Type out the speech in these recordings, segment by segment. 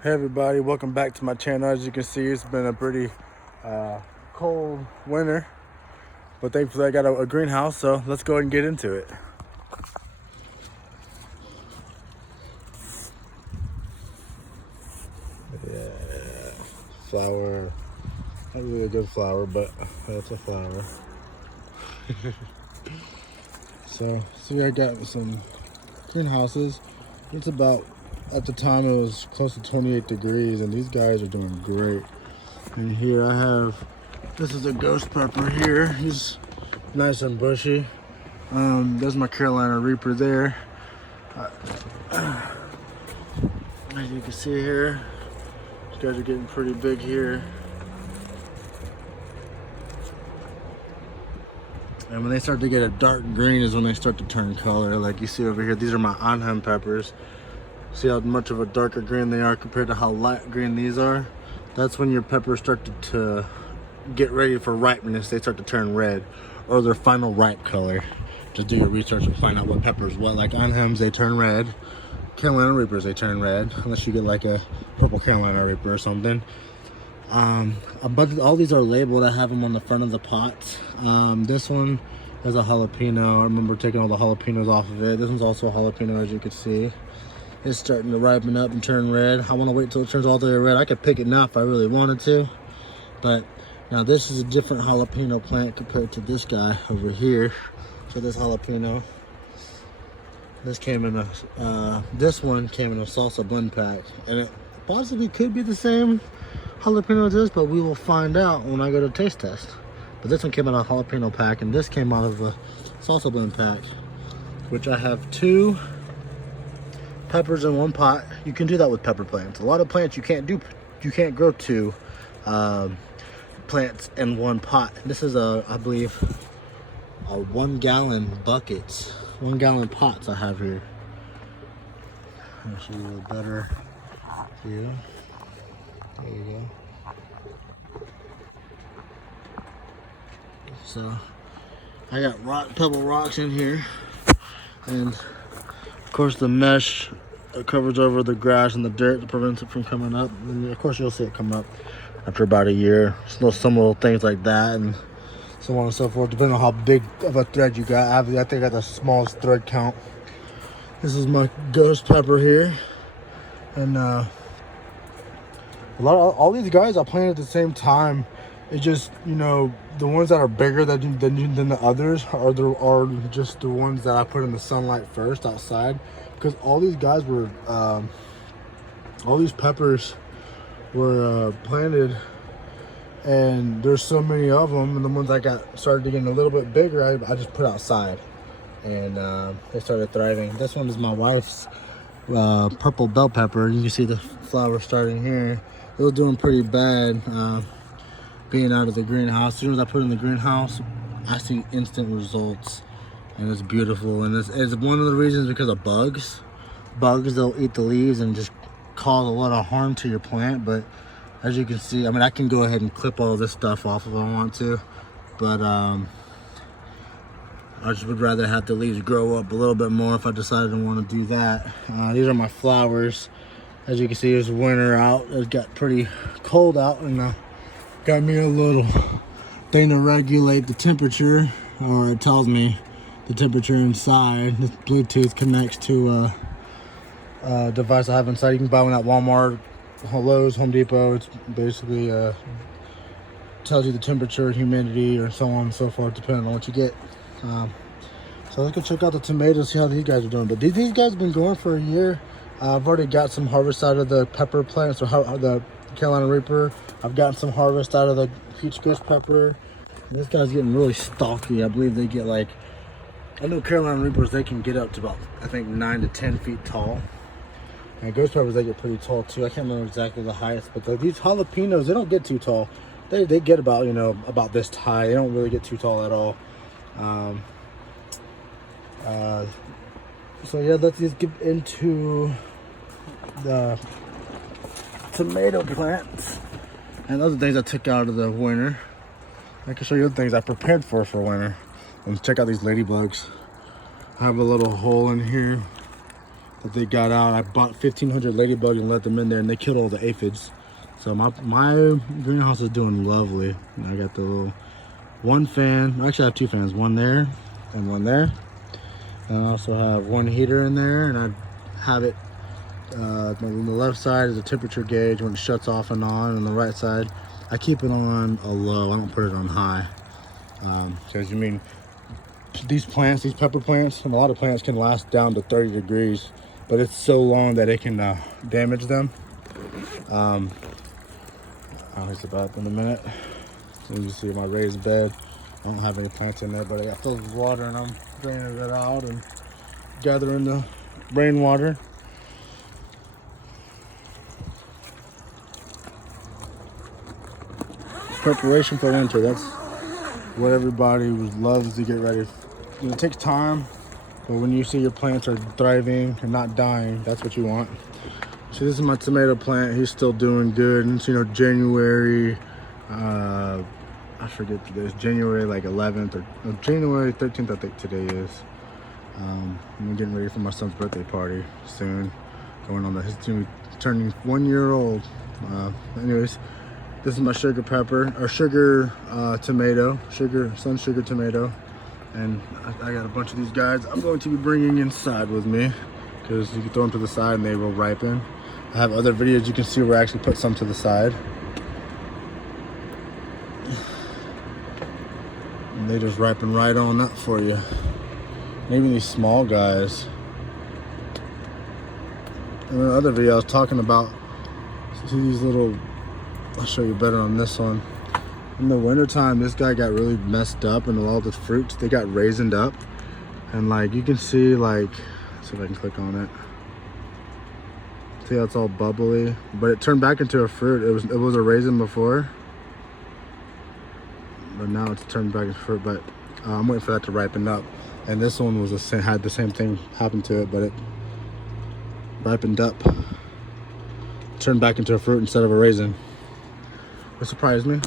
Hey everybody, welcome back to my channel. As you can see, it's been a pretty cold winter, but thankfully I got a greenhouse, so let's go ahead and get into it. Yeah, flower, not really a good flower, but it's a flower. So see, I got some greenhouses. It's about, at the time it was close to 28 degrees, and these guys are doing great. And here I have, this is a ghost pepper here. He's nice and bushy. There's my Carolina Reaper there. As you can see here, these guys are getting pretty big here. And when they start to get a dark green is when they start to turn color. Like you see over here, these are my Anhem peppers. See how much of a darker green they are compared to how light green these are? That's when your peppers start to get ready for ripeness. They start to turn red, or their final ripe color. Just do your research and find out what peppers what. Like Anhems, they turn red. Carolina Reapers, they turn red, unless you get like a purple Carolina Reaper or something. But all these are labeled. I have them on the front of the pots. This one has a jalapeno. I remember taking all the jalapenos off of it. This one's also a jalapeno, as you can see. It's starting to ripen up and turn red. I want to wait till it turns all the way red. I could pick it now if I really wanted to, but now this is a different jalapeno plant compared to this guy over here. So this jalapeno, this came in a this one came in a salsa blend pack, and it possibly could be the same jalapeno as this, but we will find out when I go to taste test. But this one came out of a jalapeno pack, and this came out of a salsa blend pack, which I have 2 peppers in one pot. You can do that with pepper plants. A lot of plants you can't do. You can't grow 2 plants in one pot. This is I believe a 1 gallon buckets, 1 gallon pots I have here. I'll show you a little better view. There you go. So I got pebble rocks in here, and of course the mesh covers over the grass and the dirt to prevent it from coming up. And of course you'll see it come up after about a year. Some little things like that, and so on and so forth, depending on how big of a thread you got. I think I got the smallest thread count. This is my ghost pepper here, and all these guys I planted at the same time. It's just, you know, the ones that are bigger than the others are just the ones that I put in the sunlight first outside, because all these guys were all these peppers were planted, and there's so many of them, and the ones I started to get a little bit bigger, I just put outside, and they started thriving. This one is my wife's purple bell pepper. You can see the flower starting here. It was doing pretty bad being out of the greenhouse. As soon as I put it in the greenhouse, I see instant results, and it's beautiful. And it's one of the reasons because of bugs. They'll eat the leaves and just cause a lot of harm to your plant. But as you can see, I mean, I can go ahead and clip all this stuff off if I want to, but I just would rather have the leaves grow up a little bit more if I decided to want to do that. These are my flowers. As you can see, it's winter out. It got pretty cold out, and got me a little thing to regulate the temperature, or it tells me the temperature inside. This Bluetooth connects to a device I have inside. You can buy one at Walmart, Lowe's, Home Depot. It's basically tells you the temperature, humidity, or so on and so forth, depending on what you get. So let's go check out the tomatoes, see how these guys are doing. But these guys have been going for a year. I've already got some harvest out of the pepper plants, or the Carolina Reaper. I've gotten some harvest out of the peach ghost pepper. This guy's getting really stalky. I believe they get like, I know Carolina Reapers, they can get up to about, I think, 9 to 10 feet tall. And ghost peppers, they get pretty tall too. I can't remember exactly the highest, but these jalapenos, they don't get too tall. They get about, you know, about this high. They don't really get too tall at all. So yeah, let's just get into the tomato plants and other things I took out of the winter. I can show you other things I prepared for winter. Let's check out these ladybugs. I have a little hole in here that they got out. I bought 1,500 ladybugs and let them in there, and they killed all the aphids. So my greenhouse is doing lovely. I got the little one fan. Actually, I have 2 fans, one there and one there. And I also have one heater in there, and I have it on the left side is a temperature gauge when it shuts off and on. On the right side, I keep it on a low. I don't put it on high. Because these plants, these pepper plants, and a lot of plants can last down to 30 degrees, but it's so long that it can damage them. I'll hit the bath in a minute. So you see my raised bed. I don't have any plants in there, but I got filled with water, and I'm draining it out and gathering the rainwater. Preparation for winter. That's what everybody loves to get ready. It takes time, but when you see your plants are thriving and not dying, that's what you want. So this is my tomato plant. He's still doing good. And it's, January, I forget today. It's January like 11th or January 13th, I think today is. I'm getting ready for my son's birthday party soon. He's turning 1 year old. Anyways, this is my sugar pepper, or sugar tomato, sun sugar tomato. And I got a bunch of these guys I'm going to be bringing inside with me, because you can throw them to the side and they will ripen. I have other videos you can see where I actually put some to the side. And they just ripen right on up for you. And even these small guys. And in the other video I was talking about, see these little, I'll show you better on this one. In the wintertime, this guy got really messed up, and all the fruits, they got raisined up. And like you can see, let's see if I can click on it. See how it's all bubbly, but it turned back into a fruit. It was a raisin before, but now it's turned back into fruit. But I'm waiting for that to ripen up. And this one had the same thing happen to it, but it ripened up, turned back into a fruit instead of a raisin. It surprised me.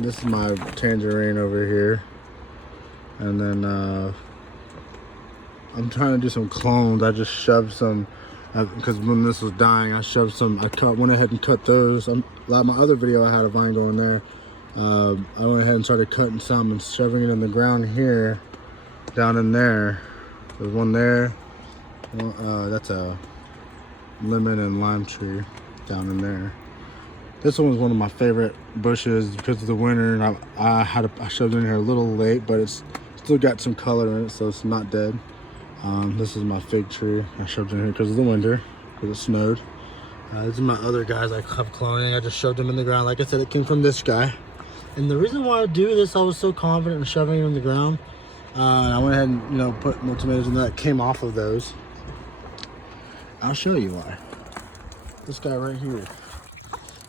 This is my tangerine over here, and then I'm trying to do some clones. I just shoved some, because when this was dying, I shoved some. Went ahead and cut those. My other video, I had a vine going there. I went ahead and started cutting some and shoving it in the ground here, down in there. There's one there. That's a lemon and lime tree down in there. This one was one of my favorite bushes because of the winter, and I shoved it in here a little late, but it's still got some color in it, so it's not dead. This is my fig tree. I shoved it in here because of the winter, because it snowed. These are my other guys I have cloning. I just shoved them in the ground. Like I said, it came from this guy. And the reason why I do this, I was so confident in shoving it in the ground. I went ahead and put more tomatoes in that came off of those. I'll show you why. This guy right here.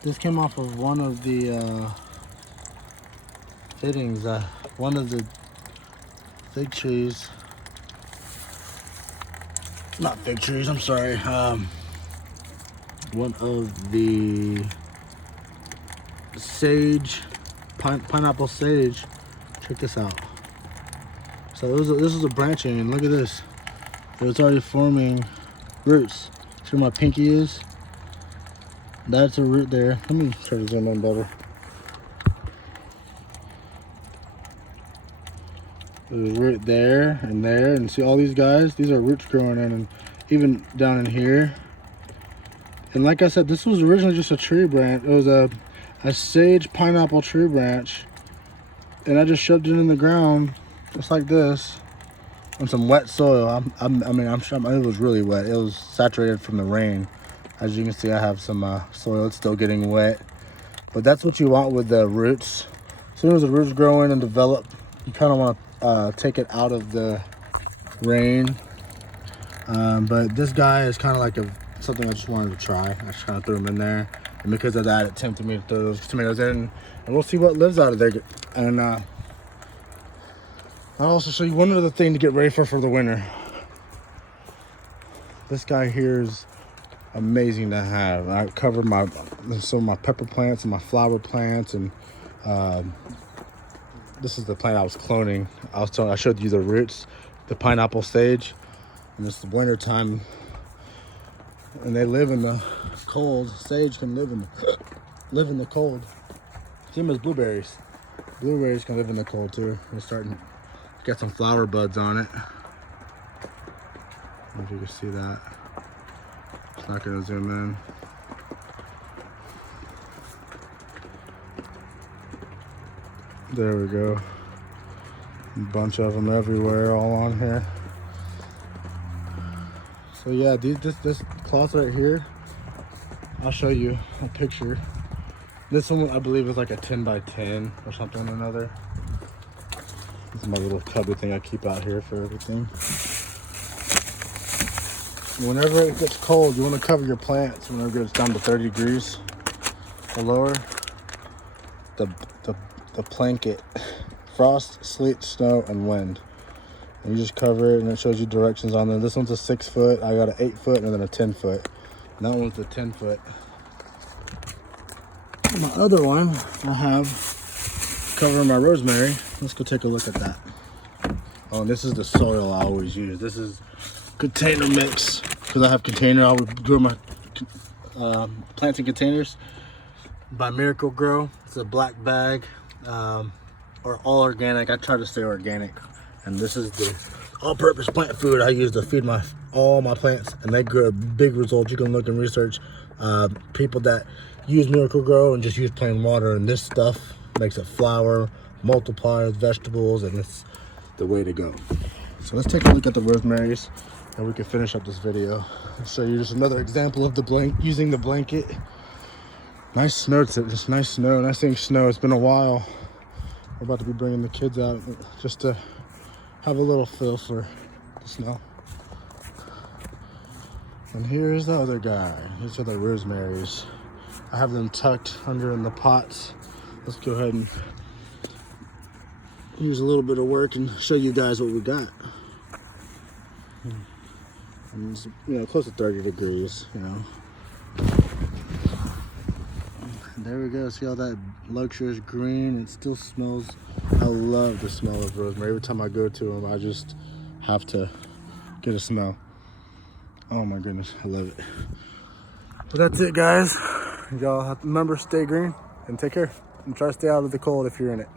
This came off of one of the fittings, one of the fig trees. Not fig trees, I'm sorry. One of the sage, pineapple sage. Check this out. So this was a branching, and look at this. It was already forming roots. See where my pinky is? That's a root there. Let me try to zoom in better. There's a root there, and see all these guys? These are roots growing in, and even down in here. And like I said, this was originally just a tree branch. It was a sage pineapple tree branch, and I just shoved it in the ground, just like this, on some wet soil. I'm sure it was really wet. It was saturated from the rain. As you can see, I have some soil. It's still getting wet. But that's what you want with the roots. As soon as the roots grow in and develop, you kind of want to take it out of the rain. But this guy is kind of like something I just wanted to try. I just kind of threw him in there. And because of that, it tempted me to throw those tomatoes in. And we'll see what lives out of there. And I'll also show you one other thing to get ready for the winter. This guy here is amazing to have. I covered some of my pepper plants and my flower plants, and this is the plant I was cloning. I showed you the roots, the pineapple sage. And it's the winter time, and they live in the cold. Sage can live in the cold. Same as blueberries. Blueberries can live in the cold too. They're starting to get some flower buds on it. I don't know if you can see that. It's not gonna zoom in. There we go. A bunch of them everywhere, all on here. So yeah, this cloth right here, I'll show you a picture. This one I believe is like a 10 by 10 or something or another. This is my little cubby thing I keep out here for everything. Whenever it gets cold, you want to cover your plants whenever it gets down to 30 degrees or lower. The blanket, frost, sleet, snow, and wind. And you just cover it, and it shows you directions on there. This one's a 6 foot. I got an 8 foot and then a 10 foot. And that one's the 10 foot. And my other one I have covering my rosemary. Let's go take a look at that. Oh, and this is the soil I always use. This is container mix, because I have container. I would grow my plants in containers by Miracle Grow. It's a black bag, or all organic. I try to stay organic. And this is the all-purpose plant food I use to feed all my plants, and they grow big results. You can look and research people that use Miracle Grow and just use plain water, and this stuff makes it flower, multiplies vegetables, and it's the way to go. So let's take a look at the rosemaries, and we can finish up this video. I'll show you just another example of using the blanket. Nice snow, just nice snow, nice seeing snow. It's been a while. We're about to be bringing the kids out just to have a little feel for the snow. And here's the other guy. These are the rosemaries. I have them tucked under in the pots. Let's go ahead and use a little bit of work and show you guys what we got. And it's, close to 30 degrees, There we go. See all that luxurious green? It still smells. I love the smell of rosemary. Every time I go to them, I just have to get a smell. Oh my goodness, I love it. But that's it, guys. Y'all have to remember, stay green and take care. And try to stay out of the cold if you're in it.